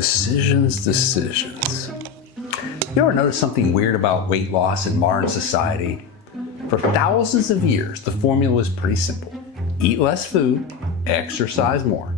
Decisions. You ever notice something weird about weight loss in modern society? For thousands of years, the formula was pretty simple. Eat less food, exercise more.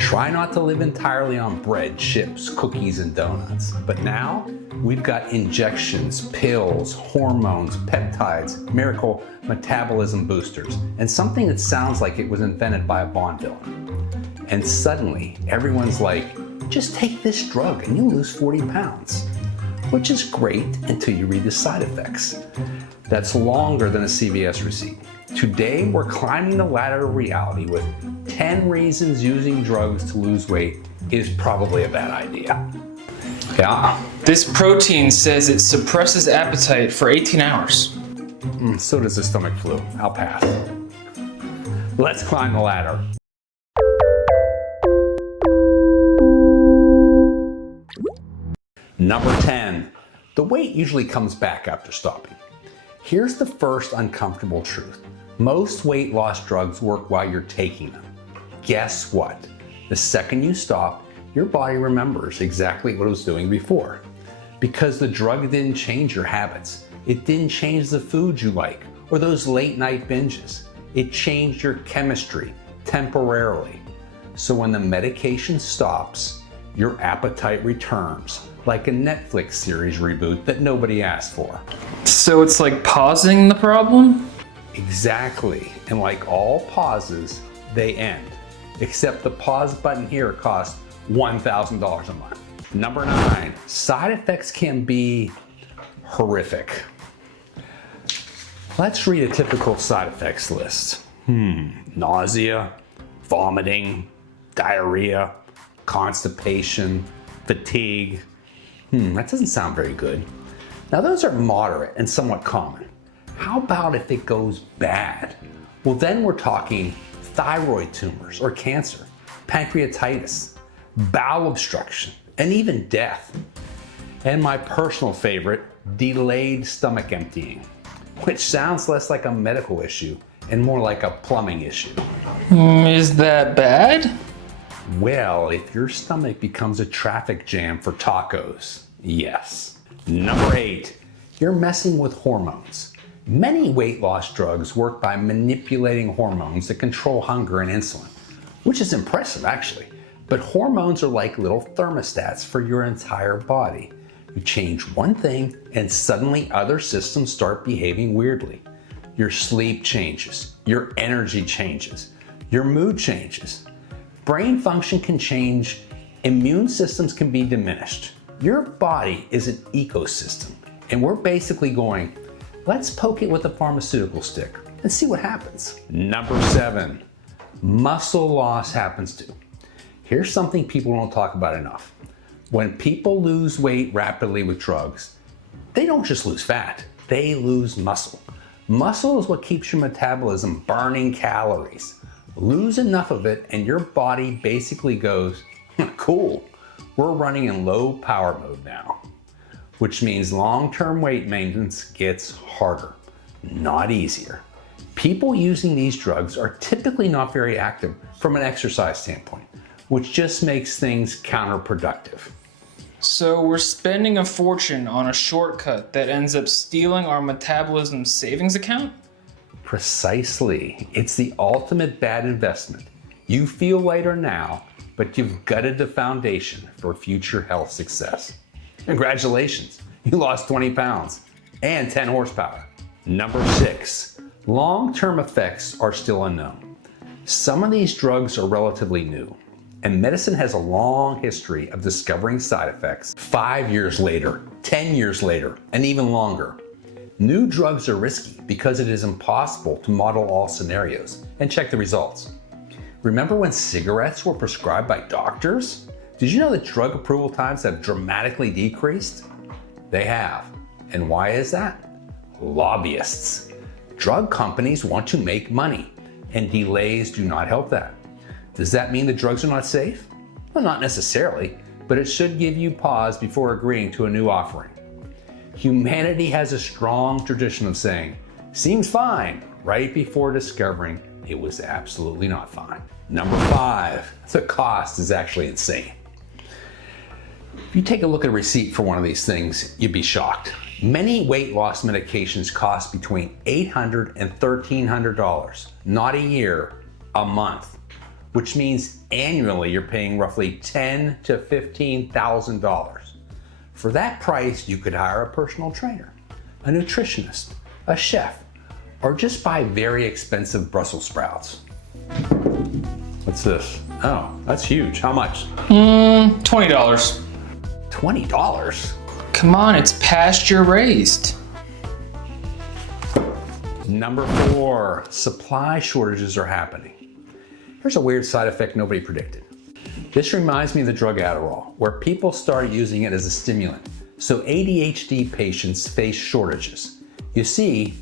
Try not to live entirely on bread, chips, cookies, and donuts. But now, we've got injections, pills, hormones, peptides, miracle metabolism boosters, and something that sounds like it was invented by a Bond villain. And suddenly, everyone's like, just take this drug and you'll lose 40 pounds. Which is great until you read the side effects. That's longer than a CVS receipt. Today, we're climbing the ladder of reality with 10 reasons using drugs to lose weight is probably a bad idea. Yeah. This protein says it suppresses appetite for 18 hours. So does the stomach flu. I'll pass. Let's climb the ladder. Number 10, the weight usually comes back after stopping. Here's the first uncomfortable truth. Most weight loss drugs work while you're taking them. Guess what? The second you stop, your body remembers exactly what it was doing before. Because the drug didn't change your habits. It didn't change the foods you like or those late night binges. It changed your chemistry temporarily. So when the medication stops, your appetite returns, like a Netflix series reboot that nobody asked for. So it's like pausing the problem? Exactly, and like all pauses, they end. Except the pause button here costs $1,000 a month. Number 9, side effects can be horrific. Let's read a typical side effects list. Nausea, vomiting, diarrhea, constipation, fatigue. That doesn't sound very good. Now those are moderate and somewhat common. How about if it goes bad? Well, then we're talking thyroid tumors or cancer, pancreatitis, bowel obstruction, and even death. And my personal favorite, delayed stomach emptying, which sounds less like a medical issue and more like a plumbing issue. Is that bad? Well, if your stomach becomes a traffic jam for tacos, yes. Number 8, you're messing with hormones. Many weight loss drugs work by manipulating hormones that control hunger and insulin, which is impressive actually. But hormones are like little thermostats for your entire body. You change one thing and suddenly other systems start behaving weirdly. Your sleep changes, your energy changes, your mood changes. Brain function can change, immune systems can be diminished. Your body is an ecosystem, and we're basically going, let's poke it with a pharmaceutical stick and see what happens. Number 7, muscle loss happens too. Here's something people don't talk about enough. When people lose weight rapidly with drugs, they don't just lose fat, they lose muscle. Muscle is what keeps your metabolism burning calories. Lose enough of it and your body basically goes, cool, we're running in low power mode now. Which means long-term weight maintenance gets harder, not easier. People using these drugs are typically not very active from an exercise standpoint, which just makes things counterproductive. So we're spending a fortune on a shortcut that ends up stealing our metabolism savings account? Precisely. It's the ultimate bad investment. You feel lighter now, but you've gutted the foundation for future health success. Congratulations, you lost 20 pounds and 10 horsepower. Number 6, long-term effects are still unknown. Some of these drugs are relatively new, and medicine has a long history of discovering side effects 5 years later, 10 years later, and even longer. New drugs are risky because it is impossible to model all scenarios and check the results. Remember when cigarettes were prescribed by doctors? Did you know that drug approval times have dramatically decreased? They have. And why is that? Lobbyists. Drug companies want to make money, and delays do not help that. Does that mean the drugs are not safe? Well, not necessarily, but it should give you pause before agreeing to a new offering. Humanity has a strong tradition of saying, seems fine, right before discovering it was absolutely not fine. Number 5, the cost is actually insane. If you take a look at a receipt for one of these things, you'd be shocked. Many weight loss medications cost between $800 and $1,300, not a year, a month, which means annually you're paying roughly $10,000 to $15,000. For that price, you could hire a personal trainer, a nutritionist, a chef, or just buy very expensive Brussels sprouts. What's this? Oh, that's huge. How much? $20. $20? Come on, it's pasture raised. Number 4, supply shortages are happening. Here's a weird side effect nobody predicted. This reminds me of the drug Adderall, where people started using it as a stimulant. So ADHD patients face shortages. You see,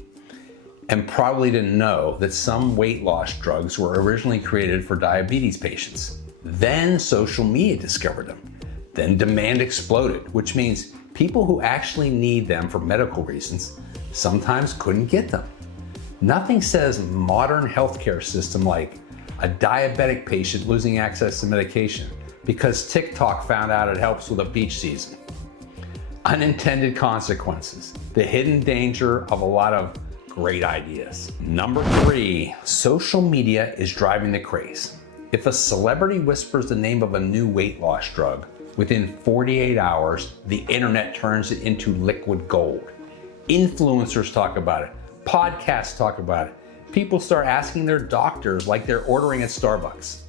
and probably didn't know that some weight loss drugs were originally created for diabetes patients. Then social media discovered them. Then demand exploded, which means people who actually need them for medical reasons sometimes couldn't get them. Nothing says modern healthcare system like a diabetic patient losing access to medication because TikTok found out it helps with a beach season. Unintended consequences, the hidden danger of a lot of great ideas. Number 3, social media is driving the craze. If a celebrity whispers the name of a new weight loss drug, within 48 hours, the internet turns it into liquid gold. Influencers talk about it. Podcasts talk about it. People start asking their doctors like they're ordering at Starbucks.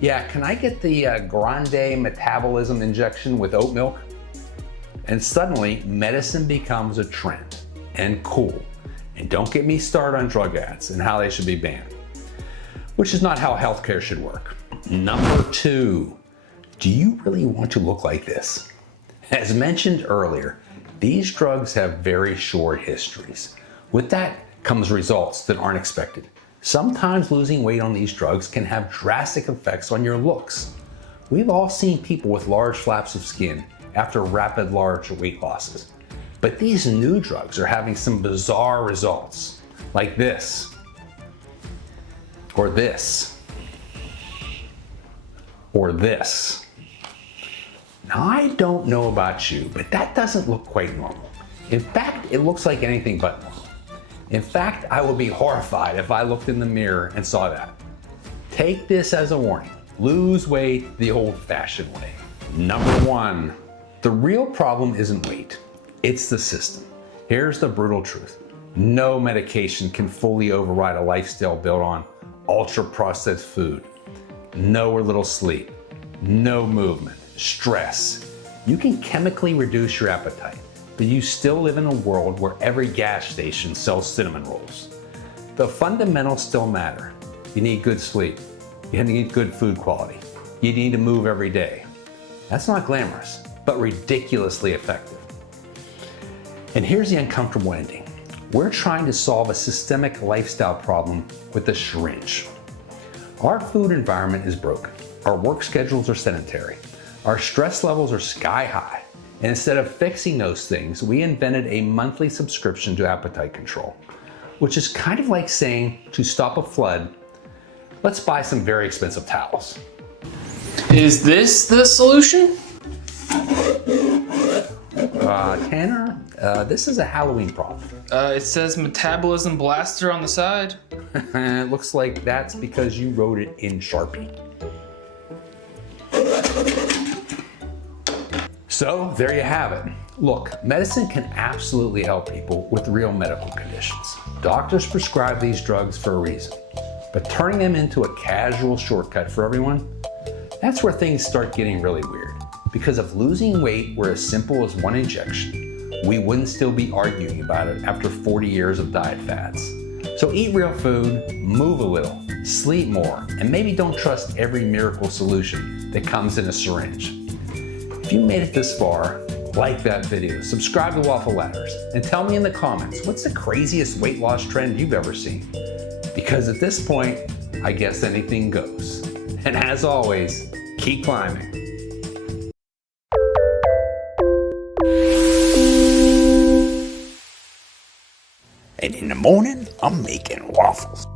Yeah, can I get the grande metabolism injection with oat milk? And suddenly, medicine becomes a trend and cool. And don't get me started on drug ads and how they should be banned, which is not how healthcare should work. Number 2, do you really want to look like this? As mentioned earlier, these drugs have very short histories. With that comes results that aren't expected. Sometimes losing weight on these drugs can have drastic effects on your looks. We've all seen people with large flaps of skin after rapid large weight losses. But these new drugs are having some bizarre results, like this, or this, or this. Now, I don't know about you, but that doesn't look quite normal. In fact, it looks like anything but normal. In fact, I would be horrified if I looked in the mirror and saw that. Take this as a warning. Lose weight the old-fashioned way. Number 1, the real problem isn't weight. It's the system. Here's the brutal truth. No medication can fully override a lifestyle built on ultra-processed food, no or little sleep, no movement, stress. You can chemically reduce your appetite, but you still live in a world where every gas station sells cinnamon rolls. The fundamentals still matter. You need good sleep. You need good food quality. You need to move every day. That's not glamorous, but ridiculously effective. And here's the uncomfortable ending. We're trying to solve a systemic lifestyle problem with a syringe. Our food environment is broken. Our work schedules are sedentary. Our stress levels are sky high. And instead of fixing those things, we invented a monthly subscription to appetite control, which is kind of like saying, to stop a flood, let's buy some very expensive towels. Is this the solution? Tanner, this is a Halloween prop. It says metabolism blaster on the side. It looks like that's because you wrote it in Sharpie. So there you have it. Look, medicine can absolutely help people with real medical conditions. Doctors prescribe these drugs for a reason, but turning them into a casual shortcut for everyone, that's where things start getting really weird. Because if losing weight were as simple as one injection, we wouldn't still be arguing about it after 40 years of diet fads. So eat real food, move a little, sleep more, and maybe don't trust every miracle solution that comes in a syringe. If you made it this far, like that video, subscribe to Waffle Ladders, and tell me in the comments, what's the craziest weight loss trend you've ever seen? Because at this point, I guess anything goes. And as always, keep climbing. And in the morning, I'm making waffles.